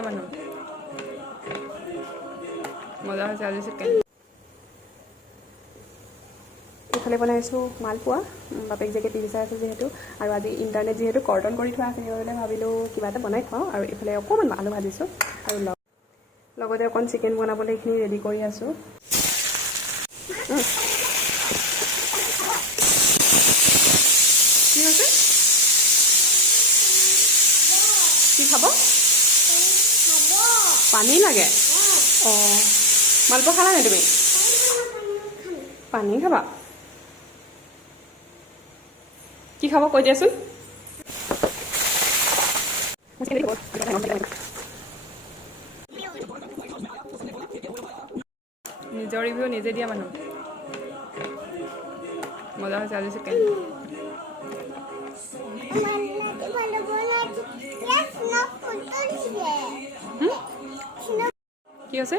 মানুহ মজা হৈছে আজি চিকেন এইফালে বনাইছোঁ মালপোৱা বাপেক জেকে টিভি চাই আছে যিহেতু আৰু আজি ইণ্টাৰনেট যিহেতু কৰ্তন কৰি থোৱা আছে সেইবাবে ভাবিলোঁ কিবা এটা বনাই খাওঁ আৰু এইফালে অকণমান আলু ভাজিছোঁ আৰু লগতে অকণ চিকেন বনাবলৈ এইখিনি ৰেডি কৰি আছোঁ কি হৈছে কি খাব পানী লাগে অঁ মালপোৱা খালা নাই তুমি পানী খাবা কি খাব কৈ দিয়াচোন নিজৰ ৰিভিউ নিজে দিয়া মানুহ মজা হৈছে আজি চিকেন কি আছে